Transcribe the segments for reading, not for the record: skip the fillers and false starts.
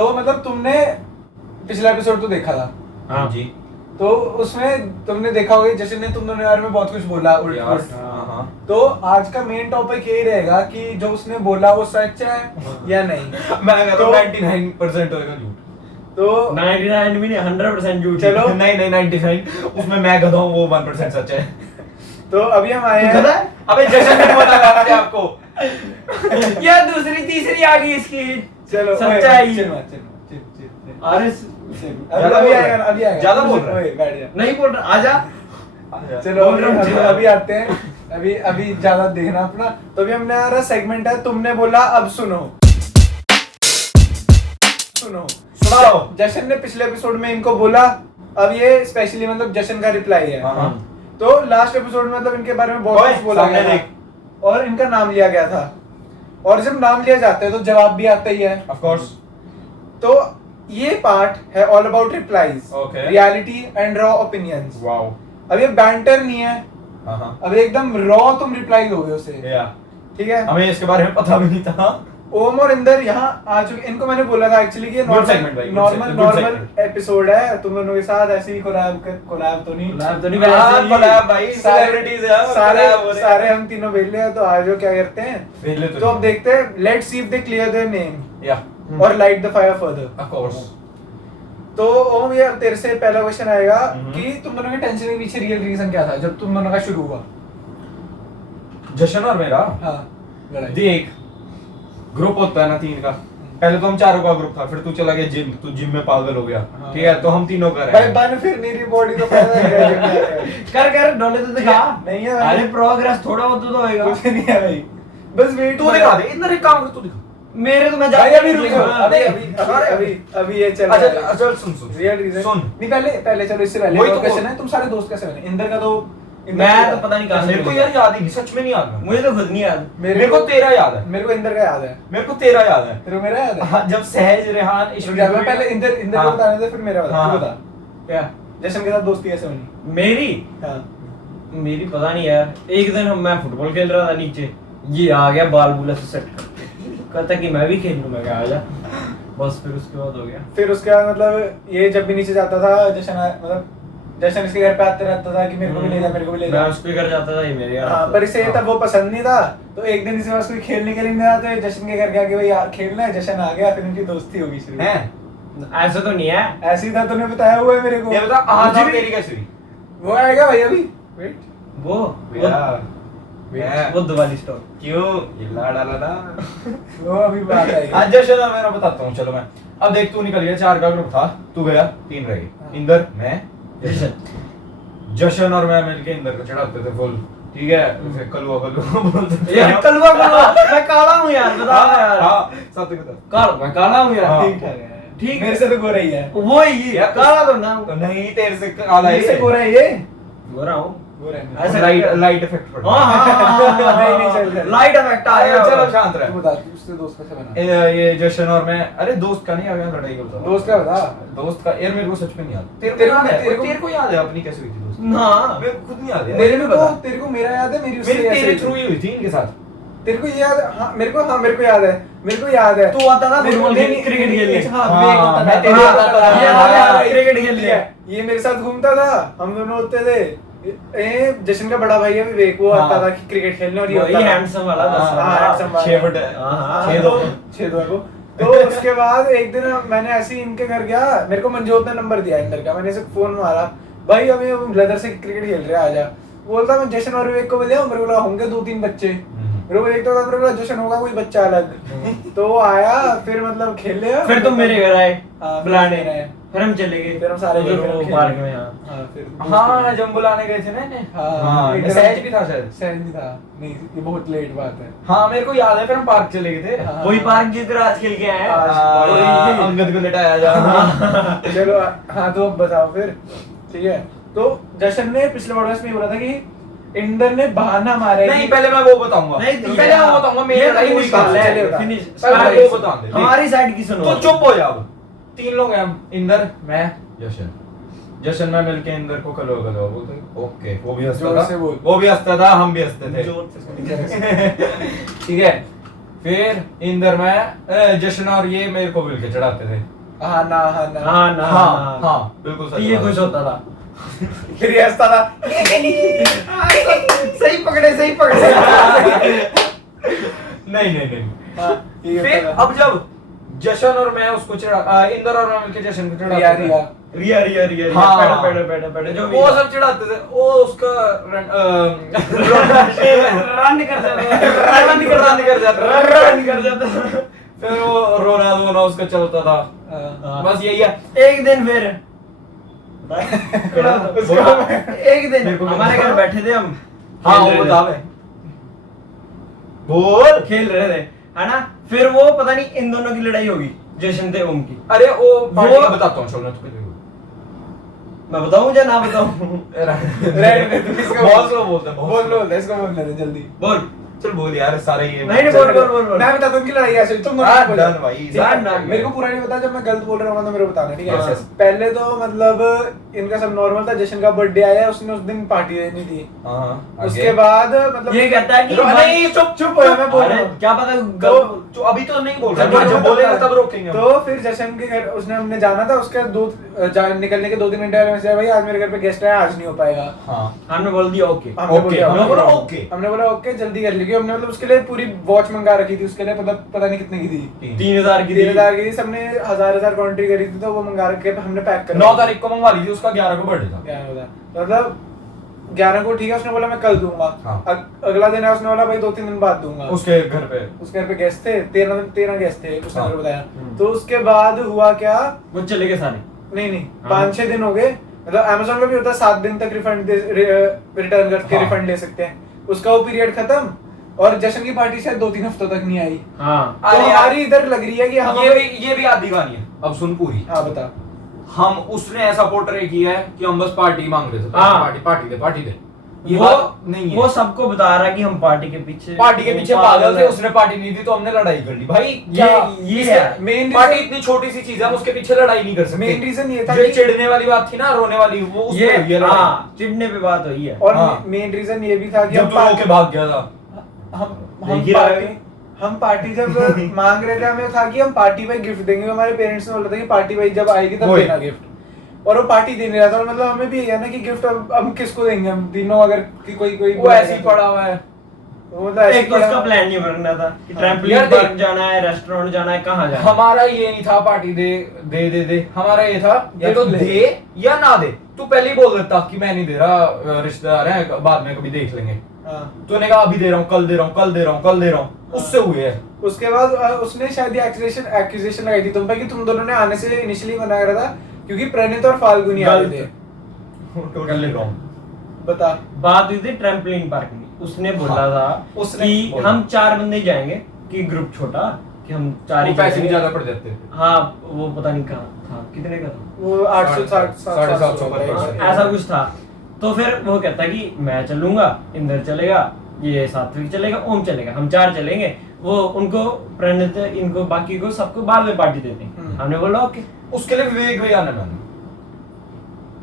तो मतलब तुमने पिछला एपिसोड तो देखा था। हाँ जी। तो उसमें तुमने देखा होगा जशन ने तुम दोनों बारे में बहुत कुछ बोला उल्ट। तो आज का मेन टॉपिक यही रहेगा कि जो उसने बोला वो सच है या नहीं। मैं कहता हूँ 99% होगा झूठ। तो 99 भी नहीं 100% झूठ। चलो नहीं 99 उसमें मैं गधा हूँ, वो 1% सच है। तो अभी हम आए हैं। अबे जशन ने बताया मुझे आपको। यार दूसरी तीसरी आ गई इसकी। चलो सच्चाई। अरे अभी आएगा ज्यादा बोल रहा है। ओए, बैठ जा। नहीं बोल रहा, आजा। चलो बोल रहा हूँ, अभी आते हैं। अभी ज्यादा देखना अपना। तो अभी हमने आ रहा सेगमेंट है तुमने बोला अब सुनो। सुनाओ। जशन ने पिछले एपिसोड में इनको बोला, अब ये स्पेशली मतलब जशन का रिप्लाई है। हाँ। तो लास्ट एपिसोड में मतलब इनके बारे में बहुत कुछ बोला सामने गया देख। था और इनका नाम लिया गया था। और जब नाम लिया जाता है तो जवाब भी आता ही है ऑफ कोर्स। तो ये पार्ट है all about replies, Okay. Reality and raw opinions. Wow. अब ये बैंटर नहीं है, हाँ। अब एकदम रॉ तुम रिप्लाई दोगे उसे। या ठीक है। हमें इसके बारे में पता भी नहीं था। ओम और इंदर यहाँ आ चुके। इनको मैंने बोला था एक्चुअली कि ये Good segment भाई, good normal segment, good normal segment. Episode है तुम दोनों के साथ ऐसे ही कोलैब तो नहीं कोलैब तो नहीं, हाँ, वैसे ही। collab भाई, celebrities है, सारे collab हो रहे हैं। सारे हम तीनों वेले हैं। तो आज वो क्या करते हैं, वेले तो अब देखते हैं let's see if they clear their name या और light the fire further. Of course. तो ओम ये तेरे से पहला क्वेश्चन आएगा हम्म। कि तुम दोनों के टेंशन के पीछे रियल रीजन क्या था जब तुम दोनों का शुरू हुआ। जशन और मेरा हाँ लड़ाई। देख, ग्रुप होता है ना 3 का। पहले तो हम 4 का ग्रुप था, फिर तू चला गया जिम, तू जिम में पागल हो गया। हाँ। ठीक है, तो हम 3 का भाई रहे। बन फिर मेरी बॉडी तो पैदा कर डोले तो दिखा। नहीं है भाई। अरे प्रोग्रेस थोड़ा बहुत तो होएगा। कुछ नहीं है भाई, बस वेट तू दिखा दे, इधर एक काम कर, तू दिखा। मेरे तो मैं भाई अभी रुको, हाँ, अभी ये चल रहा है। अच्छा सुन रियल रीजन सुन। नहीं, पहले चलो इससे पहले वही तो क्वेश्चन है तुम सारे दोस्त कैसे बने। इंदर का तो मैं तो पता नहीं कहां से मेरे को यार याद ही नहीं, सच में नहीं याद। मुझे तो खुद नहीं याद। मेरे को तेरा याद है। मेरे को इंदर का याद है। मेरे को तेरा याद है। तेरे को मेरा याद है। हाँ, जब सहज रेहान रुक जा, मैं पहले इंदर हाँ। को बताने दे फिर मेरा बता। हाँ। तू बता क्या? जशन के साथ दोस्ती कैसे बनी। मेरी हाँ मेरी पता नहीं यार। एक दिन मैं फुटबॉल खेल रहा था नीचे, ये आ गया बाल बुला से सेट करके, कहता कि मैं भी खेल लूं। मैं कहा आजा। बस फिर उसके बाद हो गया। फिर उसके बाद मतलब ये जब भी नीचे जाता था मतलब जशन इसके घर पे आते रहता था कि मेरे को भी ले जा, मेरे को भी ले जा। मैं उसके घर जाता था, ये मेरे घर हाँ आता पर था। इसे तब वो पसंद नहीं था। तो एक दिन इसे पास कोई खेलने के लिए नहीं आता तो जशन के घर गया कि भाई यार खेलना है। जशन आ गया, फिर उनकी दोस्ती होगी शुरू। है? ऐसा तो नहीं है। ऐसे ही था, तूने बताया हुआ है मेरे को। ये बता, आज मुझे भी- तेरी कैसी हुई? वो आएगा भाई अभी। वेट वो दिवाली स्टॉक। क्यों? ये लाड़ा लाड़ा। वो अभी बात आएगी। आज जशन और मेरा बताता हूँ। चलो मैं अब देख, तू निकल गया, 4 का ग्रुप था, तू गया, 3 रह गए। इंदर, मैं, जशन और मैं मिलके इंदर को चढ़ाते थे फुल। ठीक है, फिर कलुआ बोलते थे। यार कलवा मैं काला हूं यार, बता यार। हाँ, सत्य बता। मैं काला हूं यार। हाँ। ठीक ठाक है। ठीक मेरे से तो गोरा ही है। वो ही यार, काला तो ना तो नहीं, तेरे से काला है मेरे से ये। गोरा है ये। गोरा हूं। गोरा है मेरे से। ऐसे लाइट इफेक्ट पड़ नहीं, चल। लाइट इफेक्ट आ अरे गया। चलो शांत तू रहे। बता उससे दोस्त कैसे बना। ये जशन और मैं, अरे दोस्त का नहीं, आ गया लड़ाई का बता। दोस्त का बता। दोस्त का यार मेरे को सच में नहीं याद। तेरे को याद है अपनी कैसे हुई थी दोस्त? ना मेरे को खुद नहीं याद है। तेरे को मेरा याद है, मेरी उससे मेरे ऐसे तेरे हुई। थ्रू ही हुई थी इनके साथ। तेरे को ये याद है? हाँ मेरे को याद है। मेरे को याद है। तू आता था मेरे को- फुटबॉल नहीं, खेलने, नहीं, क्रिकेट नहीं, खेलने। हाँ, हाँ, विवेक होता था। मैं तेरे हाँ, साथ आता था। ये हाँ, याद है, हाँ, क्रिकेट क्रिकेट खेलने। ये मेरे साथ घूमता था, हम दोनों होते थे। जशन का बड़ा भाई है विवेक, वो हाँ। आता था कि क्रिकेट खेलने और ये वही होता था। हैंडसम वाला हाँ, 10 हाँ, handsome वाला। 6 फुट हाँ, 6 तो दो। 6 को तो उसके बाद एक दिन मैंने ऐसे ही इनके घर गया। मेरे को मनजोत ने नंबर दिया इंदर का। मैंने इसे फोन मारा, भाई हमें ब्रदर से क्रिकेट खेल रहे हैं, आजा। बोलता मैं जशन और विवेक को बोलिया, मेरे को लगा होंगे 2-3 बच्चे। मेरे को एक तो मेरे को जशन होगा कोई बच्चा अलग। तो वो आया, फिर मतलब खेले। फिर तुम मेरे घर आए हाँ, बुलाने। फिर आए। फिर हम चले गए। फिर हम सारे उधर फिर वो खेले। पार्क में। हाँ हाँ, फिर हाँ, जब बुलाने गए थे ना इन्हें। हाँ, एक सहज भी था शायद। सहज नहीं था। नहीं, ये बहुत लेट बात है। हाँ, मेरे को याद है, फिर हम पार्क चले गए थे। हाँ। वही पार्क जिधर आज खेल के आए हैं। हाँ, हाँ, अंगद को लेटाया जा। चलो हाँ, तो अब बताओ फिर। ठीक है, तो जशन ने पिछले पॉडकास्ट में बोला था कि इंदर ने बहाना मारा है नहीं, कि- पहले मैं वो बताऊंगा। नहीं, पहले मैं बताऊंगा मेरी ये लड़ाई हुई finish कहाँ कर से। ले, चलिए बता। finish। पहले वो बता दे। हमारी साइड की सुनो। तो चुप हो जा अब। 3 लोग हैं हम, इंदर, मैं, जशन में मिलके इंदर को कलो बोलते ओके। वो भी हंसता जोर था, से बोल। वो भी हंसता था, हम भी हंसते थे। जोर से सुनो। ठीक है, फिर इंदर में जशन और ये मेरे को मिलके चढ़ाते थे। हाँ ना हाँ बिल्कुल सही ये बात है। खुश होता था। फिर ये हंसता था सही पकड़े नहीं हाँ, ये फिर होता था। अब जब जशन और मैं उसको चढ़ा इंदर और मैं मिलके जशन को चढ़ाते थे। रिया हाँ। पेड़ जो वो सब चढ़ाते थे, वो उसका रन कर जाता। फिर वो रोना उसका चलता था। हाँ। बस यही है। एक दिन फिर एक दिन मेरे को हमारे घर बैठे थे हम, हाँ खेल वो रहे बता थे। मैं बोल। खेल रहे थे, है ना। फिर वो पता नहीं इन दोनों की लड़ाई होगी, जशन थे ओम की। अरे वो पार्टी का बताता हूँ, छोड़ना तू पहले मैं बताऊं या ना बताऊं? रेड में तू किसका बहुत स्लो बोलता है, बहुत बोल slow। इसको बोलने दे जल्दी। बोल। चल बोल यार, सारे ये नहीं, बोल। मैं बताता हूँ उनकी लड़ाई कैसे हुई, तुम दोनों हाँ, बोलो। done भाई, ठीक है? done, done। मेरे को पूरा नहीं पता, जब मैं गलत बोल रहा हूँ तो मेरे को बताना, ठीक है? Yes, yes। पहले तो मतलब इनका सब नॉर्मल था, जशन का बर्थडे आया, उसने उस दिन पार्टी देनी थी। हाँ, उसके बाद मतलब ये कहता है कि नहीं, चुप हो, मैं बोल रहा अरे हूँ। क्या पता तो अभी तो नहीं बोल जब रहा, जब बोलेगा तब रोकेंगे हम। तो फिर जशन के घर उसने हमने जाना था, उसके निकलने के 2-3 घंटे पहले मैसेज आया, भाई आज मेरे घर पे गेस्ट आया, आज नहीं हो पाएगा। हाँ हमने बोल दिया ओके। हमने बोला ओके। हमने बोला ओके जल्दी कर ली, हमने मतलब उसके लिए पूरी वॉच मंगा रखी थी, उसके लिए पता नहीं कितने की थी, 3000 की 3000 की थी, सबने 1000 क्वांटिटी करी थी, तो वो मंगा रखे हमने पैक कर 9 तारीख को मंगवा ली थी, उसका 11 को बर्थडे था। 11 बता मतलब 11 को, ठीक है, उसने बोला मैं कल दूंगा। हाँ। अगला दिन है, उसने बोला भाई 2-3 दिन बाद दूंगा। उसके घर पे उसके घर पे गेस्ट थे, 13 गेस्ट थे, उसने हाँ। मेरे को बताया। तो उसके बाद हुआ क्या, वो चले गए सारे। नहीं हाँ। 5-6 दिन हो गए, मतलब अमेज़न में भी होता है 7 दिन तक रिटर्न करके हाँ। रिफंड ले सकते हैं, उसका वो पीरियड खत्म, और जशन की पार्टी शायद 2-3 हफ्तों तक नहीं आई। हाँ। तो अरे यार, हमारी इधर लग रही है कि हम ये भी आधी कहानी है, अब सुन पूरी। हाँ बता। हम उसने ऐसा पोर्ट्रे किया है कि हम बस पार्टी मांग रहे थे, हाँ। पार्टी दे। ये वो बात नहीं है। वो सबको बता रहा है कि हम पार्टी के पीछे पागल थे, उसने पार्टी नहीं दी तो हमने लड़ाई कर ली भाई। क्या ये इसका- है। मेन पार्टी इतनी छोटी सी चीज है, हम उसके पीछे लड़ाई नहीं कर सकते। मेन रीजन ये था जो कि चिढ़ने वाली बात थी ना, रोने वाली, वो उसमें ये हुई है लड़ाई। हाँ, चिढ़ने पे बात हुई है। और हाँ। मेन रीजन ये भी था कि जब तू रो के भाग गया था। हम पार्टी जब मांग रहे थे, हमें था कि हम पार्टी पे गिफ्ट देंगे, हमारे पेरेंट्स ने बोला था कि पार्टी भाई जब आएगी तब वही। देना गिफ्ट, और वो पार्टी दे नहीं रहा था, और मतलब हमें भी यही है ना कि गिफ्ट अब किसको देंगे हम तीनों, अगर कि कोई वो ऐसे ही पड़ा हुआ है। वो मतलब ऐसे ही एक तो पड़ा उसका हुआ। प्लान नहीं बनना था कि हाँ। ट्रैम्पोलिन यार देख- पार्क जाना है, रेस्टोरेंट जाना है, कहाँ जाना है। हमारा ये नहीं था पार्टी दे हमारा ये था या तो गिफ्ट ले। दे या ना दे। तू पहले ही बोल देता कि मैं नहीं दे रहा, रिश्तेदार हैं, बाद में कभी देख लेंगे। हाँ। तूने कहा अभी दे रहा हूँ, कल दे रहा हूँ, उससे हुए है। उसके बाद उसने शायद ये एक्यूजेशन लगाई थी तुम पे कि तुम दोनों ने आने से इनिशियली मना करा था क्योंकि प्रणीत और फाल्गुनी आ रहे थे। Totally wrong. बता। बात हुई थी ट्रैम्पोलिन पार्क की। उसने बोला हाँ, था उसने कि बोला। हम 4 बंदे जाएंगे, कि ग्रुप छोटा, कि हम 4 ही पैसे भी जाएंगे। ज्यादा पड़ जाते थे। हाँ, वो पता नहीं कहाँ था, कितने का था, वो 860 750 750 ऐसा कुछ था। तो फिर वो कहता कि मैं चलूंगा, इंदर चलेगा, ये सात्विक चलेगा, ओम चलेगा, हम 4 चलेंगे। वो उनको प्रणीत, इनको बाकी को सबको बाद में पार्टी देते हैं। हमने बोला ओके। उसके लिए विवेक भी आना मैंने।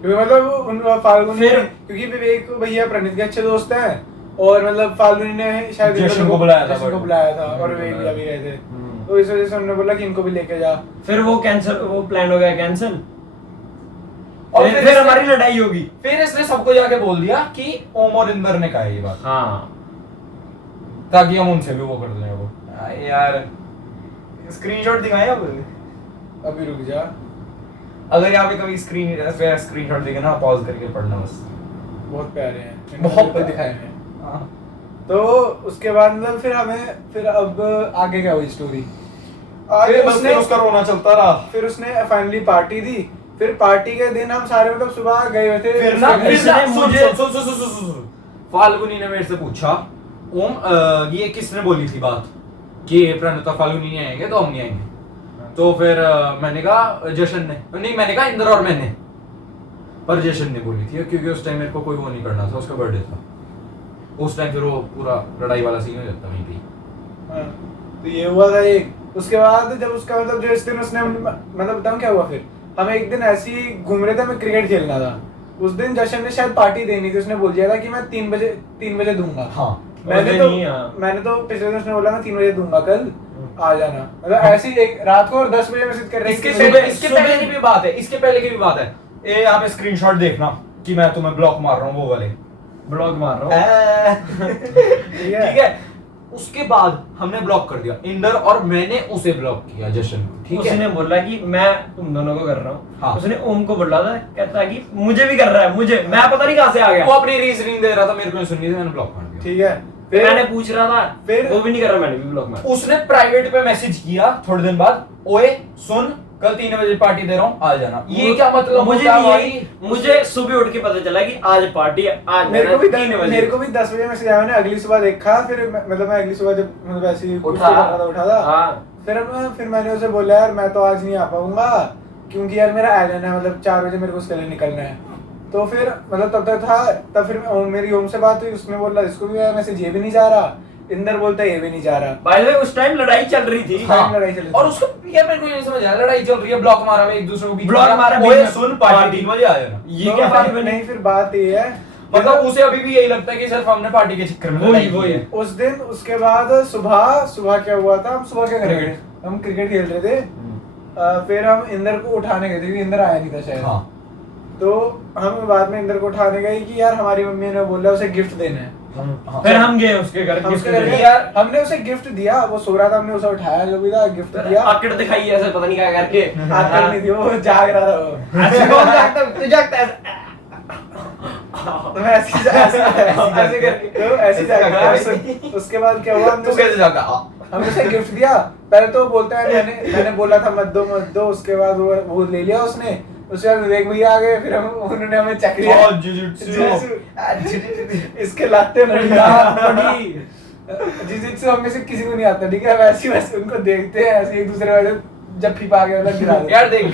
क्योंकि मतलब उन फाल्गुनी फिर- क्योंकि विवेक भैया प्रणीत के अच्छे दोस्त हैं, और मतलब फाल्गुनी ने शायद इन जशन दोनों को बुलाया था, जशन को बुलाया था, और विवेक भैया भी गए थे, तो इस वजह से हमने बोला कि इनको भी लेके जा। फिर वो कैंसिल, वो प्लान हो गया कैंसिल। और और फिर फिर इसने- हमारी लड़ाई होगी। फिर इसने सबको जाके बोल दिया कि ओम और इंदर ने कहा ये बात, हाँ, ताकि हम उनसे भी वो कर लें। वो यार स्क्रीनशॉट दिखाएं अब। अभी रुक जा। अगर यहाँ पे कभी स्क्रीनशॉट देखे ना, पॉज करके पढ़ना बस। बहुत प्यारे हैं, बहुत बहुत प्यारे। दिखाए हैं। हाँ। तो उसके बाद मतलब फिर अब आगे क्या हुई स्टोरी। फिर बस फिर उसका रोना चलता रहा। फिर उसने फाइनली पार्टी दी। फिर पार्टी के दिन हम सारे मतलब सुबह गए हुए थे। फिर ना उसके घर। इसने मुझे- सुन। फाल्गुनी ने मेरे से पूछा, ओम ये किसने बोली थी बात कि प्रणीता फाल्गुनी नहीं आएंगे तो हम नहीं आएंगे। तो फिर मैंने कहा जशन ने, नहीं मैंने कहा इंदर और मैंने, पर जशन ने बोली थी क्योंकि उस टाइम मेरे को कोई वो नहीं करना था, उसका बर्थडे था उस टाइम। फिर वो पूरा लड़ाई वाला सीन हो जाता वहीं पे। हाँ, तो ये हुआ था एक। उसके बाद जब उसका मतलब जो इस दिन उसने मतलब बताऊं क्या हुआ। फिर हम एक दिन ऐसे ही घूम रहे थे, हमें क्रिकेट खेलना था, उस दिन जशन ने शायद पार्टी देनी थी, उसने बोल दिया था कि मैं 3 बजे दूंगा। हाँ मैंने दिन तो ही, हाँ। मैंने तो पिछले दिन उसने बोला मैं 3 बजे दूंगा कल, आ जाना। मतलब ऐसे ही एक रात को और 10 बजे मैसेज कर रहे हैं इसके कि पहले सुबह- की भी बात है, इसके पहले की भी बात है। ये यहाँ पे स्क्रीनशॉट देखना कि मैं तुम्हें ब्लॉक मार रहा हूँ, वो वाले ब्लॉग मार रहा हूँ। ठीक है। ठीक है। उसके बाद हमने ब्लॉक कर दिया इंदर, और मैंने उसे ब्लॉक किया जशन को, ठीक है। उसने बोला कि मैं तुम दोनों को कर रहा हूँ। हाँ। उसने ओम को बोला था, कहता है कि मुझे भी कर रहा है, मुझे, मैं पता नहीं कहाँ से आ गया। वो अपनी रीजनिंग दे रहा था, मेरे को नहीं सुननी थी, मैंने ब्लॉक मार दिया। ठीक है। फिर फिर मैंने पूछ रहा था, फिर- वो भी नहीं कर रहा, मैंने भी ब्लॉक मारा। उसने प्राइवेट पे मैसेज किया थोड़े दिन बाद, ओए सुन कल 3 बजे पार्टी दे रहा हूँ, आ जाना। ये क्या मतलब मुझे होता भी है यही, भाई? मुझे सुबह उठ के पता चला कि आज पार्टी है, आज मेरे को भी 3 बजे। मेरे को भी 10 बजे मैसेज आया, मैंने अगली सुबह देखा। फिर मतलब मैं अगली सुबह जब मतलब ऐसे ही कुछ उठा। कर रहा था, उठा था। हाँ। फिर मैंने उसे बोला यार मैं तो आज नहीं आ पाऊंगा, क्योंकि यार मेरा एलन है, मतलब 4 बजे मेरे को उसके लिए निकलना है। तो फिर मतलब तब तक था, तब फिर मेरी ओम से बात हुई, उसने बोला इसको भी मैसेज, ये भी नहीं जा रहा। इंदर बोलता है ये भी नहीं जा रहा। बाय द वे उस टाइम लड़ाई चल रही थी। हाँ। लड़ाई चल रही थी। और उसको यार मेरे को ये नहीं समझ आया, लड़ाई चल रही है, ब्लॉक मारा हुआ एक दूसरे को बीच ब्लॉक मारा, ओए बीच में सुन पार्टी पार्टी। 3 बजे आ जाना। ये तो क्या फिर- बात नहीं, फिर बात ये है मतलब उसे अभी भी यही लगता है कि सिर्फ हमने पार्टी के चक्कर में वही- लड़ाई की वही। है। उस दिन उसके बाद सुबह क्या हुआ था, हम सुबह क्या कर रहे थे, हम क्रिकेट खेल रहे थे। फिर हम इंदर को उठाने गए थे, क्योंकि इंदर आया नहीं था शायद। हाँ। तो हम बाद में इंदर को उठाने गए कि यार हमारी मम्मी ने बोला उसे गिफ्ट देना है। हाँ। फिर हम गए उसके घर, हम गिफ्ट उसके घर देने। गए, यार हमने उसे गिफ्ट दिया, वो सो रहा था, हमने उसे उठाया, जो भी था गिफ्ट दिया। आकड़ दिखाई ऐसे पता नहीं क्या करके। आकर नहीं थी, वो जाग रहा था वो। ऐसे कौन जागता है? तू जागता है? तो मैं ऐसे करके तो ऐसे जाग रहा था। उसके बाद क्या हुआ, तू कैसे जागा? हमने उसे गिफ्ट दिया। पहले तो बोलता है मैंने बोला था मत दो। उसके बाद वो ले लिया उसने। उसके बाद विवेक भैया आ गए, फिर उन्होंने हमें चक्री बहुत जुजुत्सु। इसके लाते पड़ी। जिजित्सु हम में से किसी को नहीं आता, ठीक है। वैसे उनको देखते हैं, ऐसे एक दूसरे वाले जब फिपा के मतलब गिरा देते। यार देख,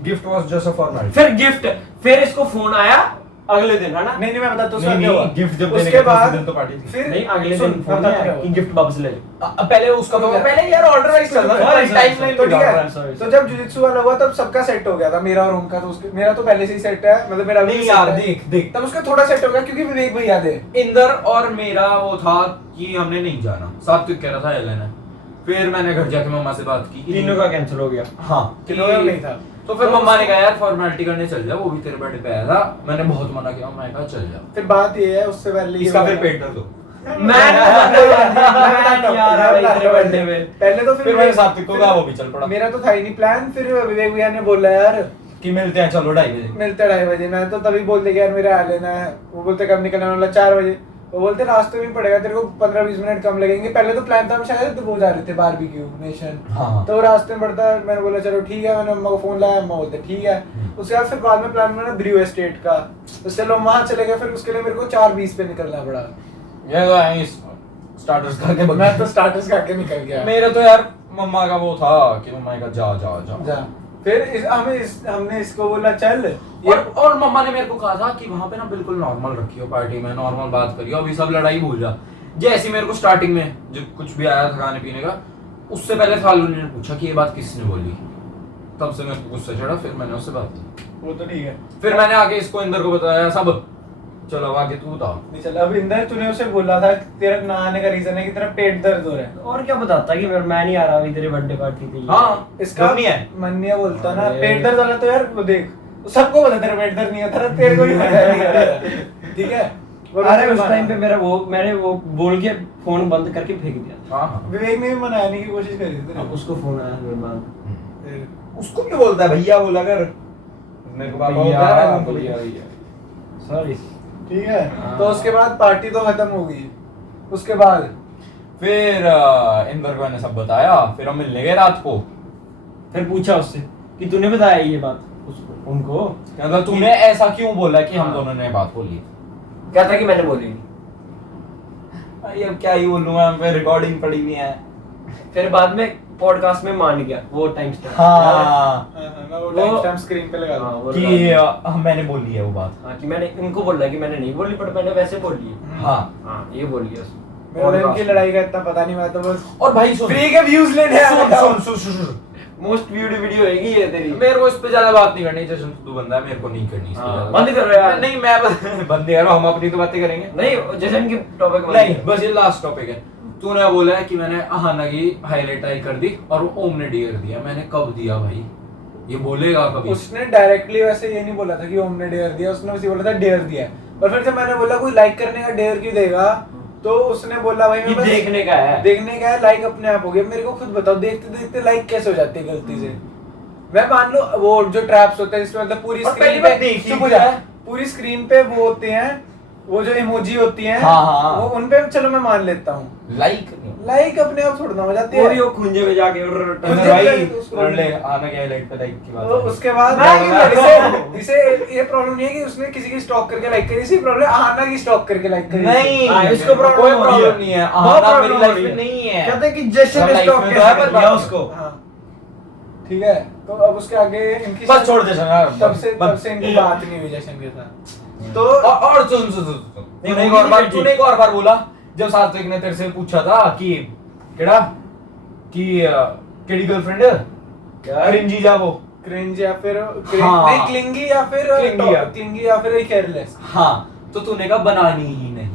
gift was just a formality. फिर गिफ्ट, फिर इसको फोन आया अगले दिन, है ना? नहीं मैं बताता हूँ नहीं, क्या हुआ। गिफ्ट जब देने उसके गए थे, बाद उस दिन तो पार्टी थी। फिर नहीं, अगले सुन, दिन फोन बताता आया हूँ। कि गिफ्ट वापस ले लो। पहले उसका तो पहले यार ऑर्डर वाइज चल रहा Sorry, था, टाइम लाइन तो ठीक है। sorry, तो जब जुजित्सु वाला हुआ तब सबका सेट हो गया था, मेरा और उनका। तो मेरा तो पहले से ही सेट है, मतलब मेरा अभी नहीं भी यार, set है। देख तब उसका थोड़ा सेट हो गया क्योंकि विवेक भैया थे। इंदर और मेरा वो था कि हमने नहीं जाना, सात्विक कह रहा था एलन है। फिर मैंने घर जाके मम्मा से बात की कि तीनों का कैंसिल हो गया। हाँ, तीनों का नहीं था। तो फिर मम्मा ने कहा यार फॉर्मेलिटी करने चल जा, वो भी तेरे बर्थडे पे आया था। मैंने बहुत मना किया, मैं कहा चल जा। फिर बात ये है, उससे पहले इसका फिर पेट दर्द हो। पहले तो फिर मैंने सात्विक को कहा, वो भी चल पड़ा। मेरा तो था ही नहीं प्लान। फिर विवेक भैया ने बोला यार कि मिलते हैं, चलो 2:30 बजे। मिलते 2:30 बजे। मैं तो तभी बोल दिया यार मेरा आ लेना है। वो बोलते कब निकलना, वाला 4 बजे। वो बोलते रास्ते में पड़ेगा तेरे को 15-20 मिनट कम लगेंगे। पहले तो प्लान था हम शायद वो जा रहे थे बारबेक्यू नेशन। हाँ। तो रास्ते में पड़ता है, मैंने बोला चलो ठीक है। मैंने अम्मा को फोन लाया, अम्मा बोलते ठीक है। उसके बाद फिर बाद में प्लान बना ब्रू एस्टेट का, तो चलो वहां चले गए। फिर उसके लिए मेरे को 4:20 पे निकलना पड़ा। ये तो है स्टार्टर्स करके मैं तो स्टार्टर्स करके निकल गया। मेरे तो यार मम्मा का वो था कि मम्मा ने कहा जा। जा। फिर हमने इसको बोला चल ये। और मम्मा ने मेरे को कहा था कि वहां पे ना बिल्कुल नॉर्मल रखियो पार्टी में, नॉर्मल बात करियो, अभी सब लड़ाई भूल जा। जैसे मेरे को स्टार्टिंग में जब कुछ भी आया था खाने पीने का, उससे पहले फाल्गुनी ने पूछा कि ये बात किसने बोली। तब से मेरे को गुस्सा चढ़ा, फिर मैंने उससे बात की। वो तो ठीक है। फिर मैंने आगे इसको इंदर को बताया सब। चलो अब आगे तू बता। नहीं चल, अब इंदर तूने उसे बोला था तेरा ना आने का रीजन है कि तेरा पेट दर्द हो रहा है। और क्या बताता कि मैं नहीं आ रहा, अभी तेरे बर्थडे पार्टी थी। हाँ, इसका नहीं है। मन्निया बोलता ना अरे। पेट दर्द वाला, तो यार वो देख सबको पता तेरा पेट दर्द नहीं होता ना, तेरे को ही पता है। ठीक है। अरे उस टाइम पे मैंने वो बोल के फोन बंद करके फेंक दिया। हाँ। विवेक ने भी मनाने की कोशिश करी थी अब उसको फोन आया मेरे बाद। उसको भी बोलता है भैया बोला कर, मेरे को पापा बोलता है उनको भैया। सॉरी। ठीक है। हाँ। तो उसके बाद पार्टी तो खत्म हो गई। उसके बाद फिर इंदर को मैंने सब बताया। फिर हम मिलने गए रात को। फिर पूछा उससे कि तूने बताया ये बात उसको, उनको? मतलब तूने ऐसा क्यों बोला कि हम हाँ। दोनों ने बात बोली? कहता कि मैंने बोली नहीं। भाई अब क्या ही बोलूंगा, मैं रिकॉर्डिंग पड़ी हुई है। फिर बाद में पॉडकास्ट में मान गया वो टाइम स्टैम्प। हाँ, मैं वो टाइम स्क्रीन पे लगा हाँ, दूं। वो कि लगा। मैंने बोली है वो बात। हाँ, कि मैंने इनको बोला कि मैंने नहीं बोली, पर मैंने वैसे बोली है। हाँ। हाँ, ये बोल गया उसने। मेरे को इनकी लड़ाई का इतना पता नहीं, मैं तो बस और भाई सुन, फ्री के व्यूज लेने आया था। सुन। मोस्ट व्यूड वीडियो होगी ये तेरी। मेरे को इस पे ज्यादा बात नहीं करनी, जशन तू बंदा है, मेरे को नहीं करनी इस पे हाँ, ज्यादा बंद बात। करो यार। नहीं मैं बंद करो, हम अपनी तो बातें करेंगे। नहीं जशन की टॉपिक नहीं बस ये लास्ट टॉपिक है। तूने बोला है कि मैंने अहाना की हाईलाइट आई कर दी और वो ओम ने डी कर दिया, मैंने कब दिया भाई? ये बोलेगा कभी? उसने डायरेक्टली वैसे ये नहीं बोला था कि ओम ने डेयर दिया, उसने वैसे बोला था डेयर दिया है। और फिर जब मैंने बोला कोई लाइक करने का डेयर क्यों देगा, तो उसने बोला भाई ये देखने का है। देखने का है, लाइक अपने आप हो गया। मेरे को खुद बताओ, देखते देखते लाइक कैसे हो जाती है गलती से? मैं मान लो वो जो ट्रैप्स होते हैं जिसमें मतलब पूरी और स्क्रीन पहली बार पे देखी चुप हो जा, है। पूरी स्क्रीन पे वो होते हैं, वो जो इमोजी होती हैं, हाँ, हाँ। वो उन पे चलो मैं मान लेता हूँ। लाइक लाइक अपने आप छोड़ना हो जाती वो भी है। वो खुंजे में जाके खुंजे भाई पे उसको- कर ले आना क्या हाईलाइट पे लाइक की बात तो है। उसके बाद नहीं, इसे ये प्रॉब्लम नहीं है कि उसने किसी की स्टॉक करके लाइक करी, इसी प्रॉब्लम आहाना की स्टॉक करके लाइक करी। नहीं हाँ, इसको कोई problem हो रही है। प्रॉब्लम नहीं है, बहुत आहाना problem मेरी हो लाइफ रही में है। नहीं है। कहते हैं कि जशन सब ने life स्टॉक में कैसे तो है, कर पर दिया बात- उसको। हाँ ठीक है, तो अब उसके आगे इनकी बस छोड़ दे यार, तब से इनकी बात नहीं हुई जशन के साथ। तो और सुन नहीं, तूने एक वो और बार नहीं तूने एक और बार बोला जब सात्विक ने तेरे से पूछा था कि केड़ा कि केड़ी गर्लफ्रेंड है क्या क्रिंजी जा वो। क्रिंज या फिर हाँ। नहीं क्लिंगी या फिर क्लिंगी या फिर केयरलेस। हाँ तो तूने कहा बनानी ही नहीं।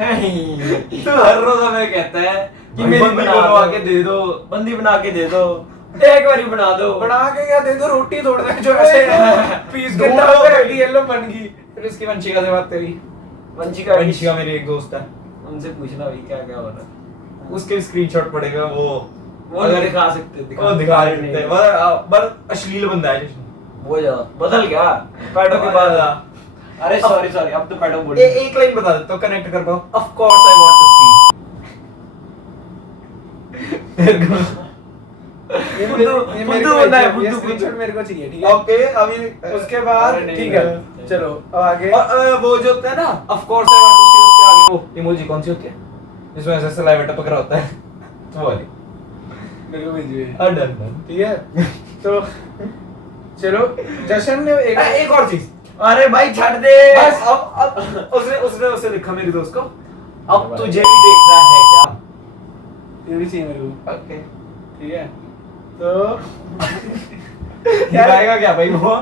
नहीं। तू हर रोज हमें कहता है कि भाई मेरी बंदी बना बनवा के दे दो। बंदी बना के दे दो, एक बारी बना दो। बना के क्या दे दो, रोटी तोड़ दे जो ऐसे पीस के दो डाल रोटी। दे, येलो बन गई। फिर इसकी वंशिका से बात करी। वंशिका वंशिका मेरी एक दोस्त है, उनसे पूछना भाई क्या क्या हो रहा है। उसके स्क्रीनशॉट पड़ेगा वो अगर दिखा सकते वो दिखा सकते हैं, पर अश्लील बंदा है जिसमें। वो ज्यादा बदल गया पैडो के बाद। अरे सॉरी अब तो पैडो बोल एक लाइन बता दे तो कनेक्ट कर पाओ। Of course I want to see. ये बुद्धू- मेरे बुद्धू को बंदा है, ये बुद्धू- स्क्रीनशॉट मेरे को चाहिए, ठीक है? ओके अभी उसके बाद अरे नहीं, ठीक है, नहीं। चलो अब आगे। और वो जो होता है ना of course I want to see, उसके आगे वो इमोजी कौन सी होती है जिसमें ऐसे सलाइवा टपक रहा होता है, वो वाली। मेरे को भेजिए, डन। ठीक है? तो चलो जशन ने एक और चीज, अरे भाई छੱਡ दे बस अब उसने उसे लिखा मेरी दोस्त को, अब तुझे भी देखना है क्या? ये भी चाहिए मेरे को, ओके ठीक है? तो दिखाएगा क्या भाई वो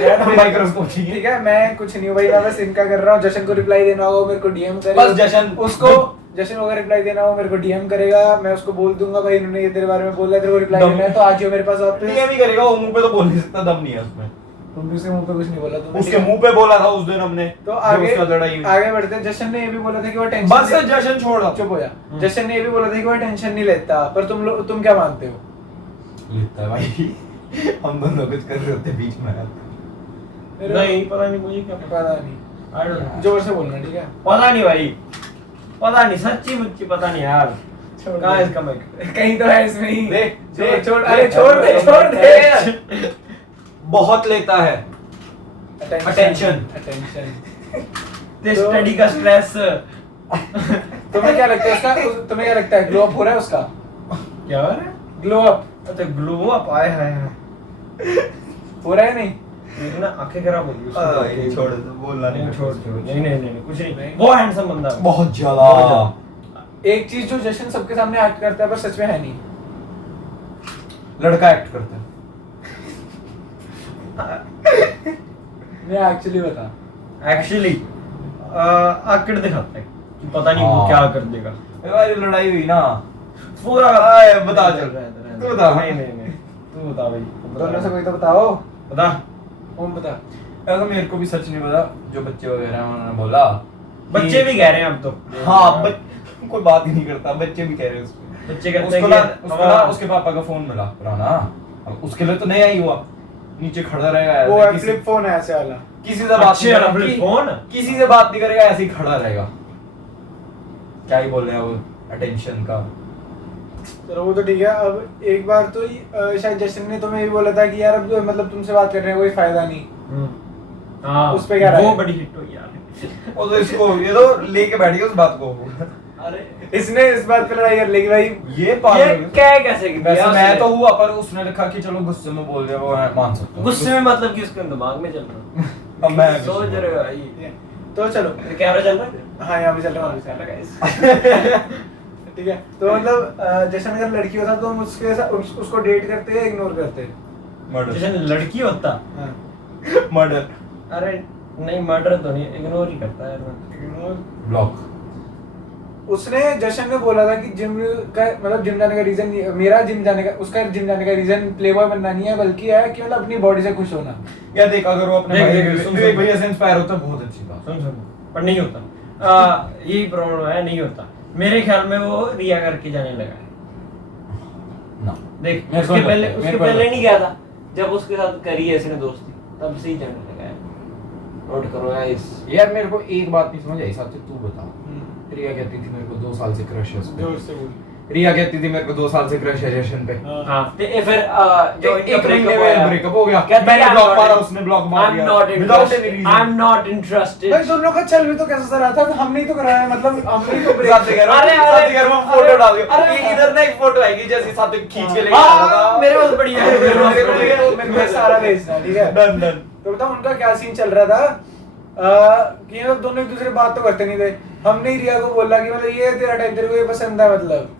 यार माइक्रोस्कोप चाहिए। ठीक है, मैं कुछ नहीं हूँ भाई, मैं बस इनका कर रहा हूँ। जशन को रिप्लाई देना होगा, मेरे को डीएम करे। बस जशन उसको जशन को अगर रिप्लाई देना हो मेरे को डीएम करेगा, मैं उसको बोल दूंगा भाई इन्होंने ये तेरे बारे में बोला है, तेरे को रिप्लाई दम- देना है तो आ जाओ मेरे पास वापस। डीएम ही करेगा, वो मुंह पे तो बोल नहीं सकता, दम नहीं है उसमें। तुम भी उसके मुंह पे कुछ नहीं बोला तुमने, उसके ठीक है? मुंह पे बोला था उस दिन हमने, तो जब आगे उसका लड़ाई हुई। आगे बढ़ते हैं। जशन ने ये भी बोला था कि वो टेंशन बस जशन छोड़ दो। चुप हो जा। जशन ने ये भी बोला था कि वो टेंशन नहीं लेता, पर तुम क्या मानते हो? लेता है भाई, हम दोनों कुछ कर रहे होते बीच में। नहीं पता नहीं मुझे क्या पता नहीं, I don't know। जोर से बोलना, ठीक है? पता नहीं भाई, पता नहीं सच्ची मुच्ची पता नहीं यार। छोड़ कहाँ दे। है इसका माइक? कहीं तो है इसमें ही। देख, छोड़ देख, छोड़, देख, अरे छोड़ दे। बहुत लेता है अटेंशन। ते तो- स्टडी का स्ट्रेस। तुम्हें क्या लगता है उसका? तुम्हें क्या लगता है ग्लो अप हो रहा है उसका? क्या हो रहा है? ग्लो अप अच्छा ग्लो अप आए है। हो रहा है नहीं? मेरी ना आंखें खराब हो गई उसको। छोड़ दो, बोलना नहीं छोड़ छोड़ नहीं नहीं नहीं कुछ नहीं, नहीं। वो हैंडसम बंदा है। बहुत बहुत ज्यादा। ज्यादा। एक चीज जो जशन सबके सामने एक्ट करता है पर सच में है नहीं। लड़का एक्ट करता है। मैं एक्चुअली बता, एक्चुअली आकड़ दिखाता है कि पता नहीं वो हाँ। क्या कर देगा। हमारी लड़ाई हुई ना, पूरा बता चल। तू बता। नहीं नहीं नहीं तू बता भाई दोनों से कोई तो बताओ। बता। ओम बता। ऐसा मेरे को भी सच नहीं पता, जो बच्चे वगैरह हैं उन्होंने बोला बच्चे भी कह रहे हैं अब तो। हाँ कोई बात ही नहीं करता, बच्चे भी कह रहे हैं उसको। बच्चे कहते हैं उसको ना कि उसके पापा का फोन मिला पुराना, अब उसके लिए तो नया ही हुआ, नीचे खड़ा रहेगा वो ऐसे, है फ्लिप फोन है ऐसे वाला। किसी से बात अच्छे नहीं वाला करेगा, flip phone? किसी से बात नहीं करेगा, ऐसे ही खड़ा रहेगा। क्या ही बोल रहे हैं वो, अटेंशन का। चलो वो तो ठीक है। अब एक बार तो शायद जशन ने तुम्हें भी बोला था कि यार अब मतलब तुमसे बात करने का कोई फायदा नहीं। हाँ उस पे क्या राय वो है? बड़ी हिट हुई यार। वो तो इसको ये तो लेके बैठ गया उस बात को। अरे इसने इस बात पे लड़ाई कर ली कि भाई ये पागल ये है। क्या कैसे किया वैसे मैं उसने? तो हुआ, पर उसने लिखा कि चलो गुस्से में बोल दिया, वो मैं मान सकता हूँ। गुस्से में मतलब कि उसके दिमाग में चल रहा अब मैं सोच रहे हो भाई। तो चलो कैमरा चल रहा है? हाँ यहाँ भी चल रहा है, वहाँ भी चल रहा है। ठीक है, तो मतलब जैसे अगर लड़की होता तो हम उसके साथ उसको डेट करते या इग्नोर करते? जैसे लड़की होता हाँ, मर्डर, अरे नहीं मर्डर तो नहीं, इग्नोर ही करता है यार मैं। इग्नोर। ब्लॉक। उसने जशन ने बोला था कि जिम का मतलब जिम जाने का रीजन मेरा जिम जाने का उसका जिम जाने का रीजन प्लेबॉय बनना नहीं है, बल्कि है कि मतलब अपनी बॉडी से खुश होना। यार देख, अगर वो अपने देख, भाई देख, सुन, विवेक सुन। भैया से इंस्पायर होता बहुत अच्छी बात। सुन पर नहीं होता। यही प्रॉब्लम है, नहीं होता मेरे ख्याल में। वो रिया करके जाने लगा है। ना देख मेरे को उसके नहीं पहले लगता, उसके मेरे को पहले नहीं नहीं गया था, जब उसके साथ करी है इसने दोस्ती तब से ही जाने लगा है। नोट करो गाइस। यार मेरे को एक बात नहीं समझ आई, साथ तू बता। रिया कहती थी मेरे को 2 साल से क्रश है उस पे। जोर से बोल। रिया कहती थी मेरे को 2 साल से क्रश है जशन पे। हाँ तो ये फिर जो एक इनका महीने ब्रेकअप में हुआ ब्रेकअप हो गया। कहती मैंने है, ब्लॉक मारा, उसने ब्लॉक मार दिया। Without any reason। I'm not interested। भाई दोनों का चल भी तो कैसा सा रहा था, तो हमने ही तो कराया, मतलब हमने ही तो break साथ किया। में फोटो डाल दियो। अरे, ये इधर ना एक फोटो आएगी जैसे साथ में खींच के लेके हाँ, आ रहा था। मेरे पास बढ़िया है, मेरे पास बढ़िया है। मेरे को सारा भेजना, ठीक है। Done done. तो बताओ उनका क्या सीन चल रहा था कि ये लोग दोनों एक दूसरे बात तो करते नहीं थे। हमने ही रिया को बोला कि मतलब ये तेरा टाइप, तेरे को ये पसंद है, मतलब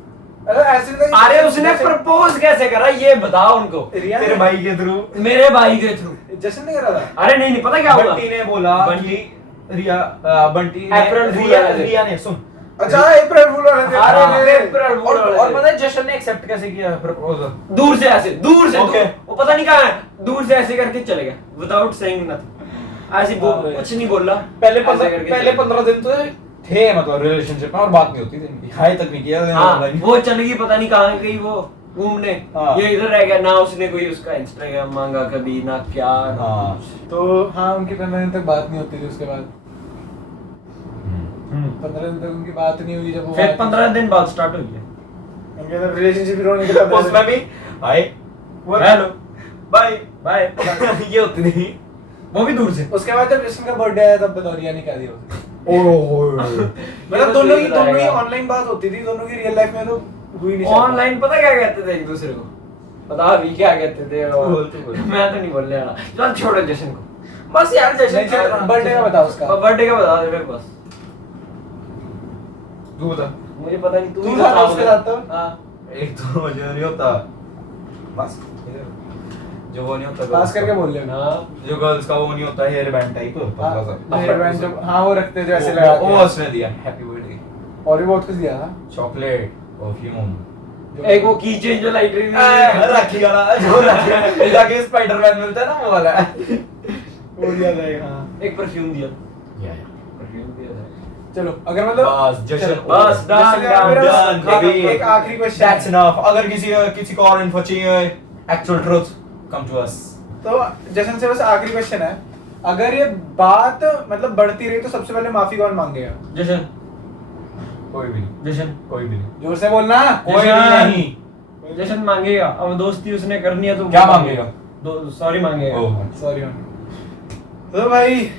ऐसे नहीं था कि- अरे उसने प्रपोज कैसे करा ये बताओ उनको। रिया तेरे ने- भाई के थ्रू। मेरे भाई के थ्रू। जशन ने करा था। अरे नहीं पता क्या हुआ। बंटी ने बोला बंटी- कि रिया बंटी अप्रैल फूल रिया वाले दिन। रिया ने सुन। अच्छा अप्रैल फूल वाले दिन। अरे हाँ। अप्रैल फूल वाले और दिन। पता है जशन ने एक्सेप्ट कैसे किया प्रपोजल? दूर से ऐसे दूर से Okay. वो पता नहीं कहाँ है, दूर से ऐसे करके चले गया विदाउट सेइंग नथिंग। ऐसे कुछ नहीं बोला, पहले ऐसे करके चले 15 दिन तो थे मतलब रिलेशनशिप में और बात नहीं होती थी इनकी। हाई तक नहीं किया हाँ online। वो चली गई पता नहीं कहाँ गई वो घूमने। हाँ। ये इधर रह गया ना, उसने कोई उसका इंस्टाग्राम मांगा कभी ना क्या ना हाँ। कुछ। तो हाँ उनकी 15 दिन तक बात नहीं होती थी। उसके बाद 15 दिन तक उनकी बात नहीं हुई। जब वो फिर 15 दिन बाद स्टार्ट हो गया। उनके अंदर रिलेशनशिप होने के 15 उसमें भी हाय हेलो बाय बाय ये होती थी। वो भी दूर से। उसके बाद जब जशन का बर्थडे आया तब बताओ रिया ने क्या दिया उसे। ओह मतलब दोनों ही बताएगा। ऑनलाइन बात होती थी, दोनों की रियल लाइफ में तो हुई नहीं सकती। ऑनलाइन पता क्या कहते थे एक दूसरे को, पता अभी क्या कहते थे और बोल तू बोल। मैं तो नहीं बोलने वाला। चल छोड़ो जशन को, बस यार नहीं, जशन चल, बर्थडे का बताओ उसका। बर्थडे का बता दे फिर बस। तू बता। मुझे पता नहीं, तू था उसके साथ तो? हाँ एक तो मुझे नहीं होता बस जो वो नहीं होता पास करके बोल लेना। जो गर्ल्स का वो नहीं होता हेयर बैंड टाइप पतला सा। हेयर बैंड जब हाँ वो रखते थे ऐसे वो- लगा वो के। उसने दिया हैप्पी बर्थडे और भी बहुत कुछ दिया था। चॉकलेट परफ्यूम एक वो की चेंज जो लाइट रही राखी वाला जो राखी जाके स्पाइडरमैन मिलता है ना वो वाला वो दिया था एक, हाँ। एक परफ्यूम दिया, या परफ्यूम दिया था। चलो अगर मतलब बस जशन चलो, बस, done, जैसे मेरा done, एक- baby. एक आखिरी क्वेश्चन दैट्स इनफ। अगर किसी को और इन्फो चाहिए actual truth come to us. तो जशन से बस आखिरी क्वेश्चन है, अगर ये बात मतलब बढ़ती रही तो सबसे पहले माफी कौन मांगेगा? जशन कोई भी नहीं, जशन कोई भी नहीं, जोर से बोलना। कोई जशन। नहीं। जशन मांगेगा। अब दोस्ती उसने करनी है तो क्या मांगेगा? सॉरी मांगेगा। Oh sorry. तो भाई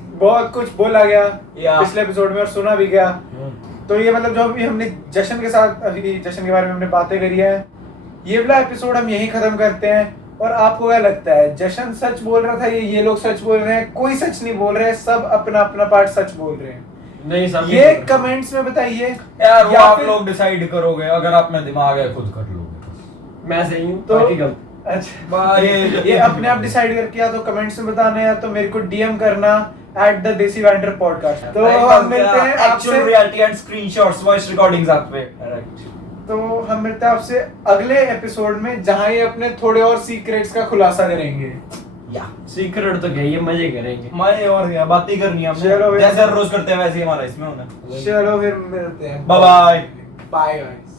बहुत कुछ बोला गया या। पिछले एपिसोड में और सुना भी गया। तो ये मतलब जो अभी हमने जशन के साथ अभी जशन के बारे में हमने बातें करी है, ये वाला एपिसोड हम यहीं खत्म करते हैं। और आपको क्या लगता है, जशन सच बोल रहा था, ये लोग सच बोल रहे हैं? कोई सच नहीं बोल रहे हैं, सब अपना अपना पार्ट सच बोल रहे हैं। नहीं सब ये कमेंट्स में बताइए। यार वो या आप फिर- लोग डिसाइड करोगे, अगर आप में दिमाग है खुद कर लोगे। मैं सही हूँ तो- बाकी गलत। अच्छा ये अपने आप डिसाइड करके या तो कमेंट्स में बताना है या तो मेरे को डीएम करना @theDesiVanter podcast। तो हम मिलते हैं एक्चुअल आपसे, reality and screenshots voice recordings आप पे। तो हम मिलते हैं आपसे अगले एपिसोड में जहां ये अपने थोड़े और सीक्रेट्स का खुलासा करेंगे। या सीक्रेट तो क्या, ये मजे करेंगे। मैं और क्या बातें करनी है हमने, चलो भाई। जैसे रोज करते हैं वैसे ही हमारा इसमें होना। चलो फिर मिलते हैं। Bye bye. Bye guys.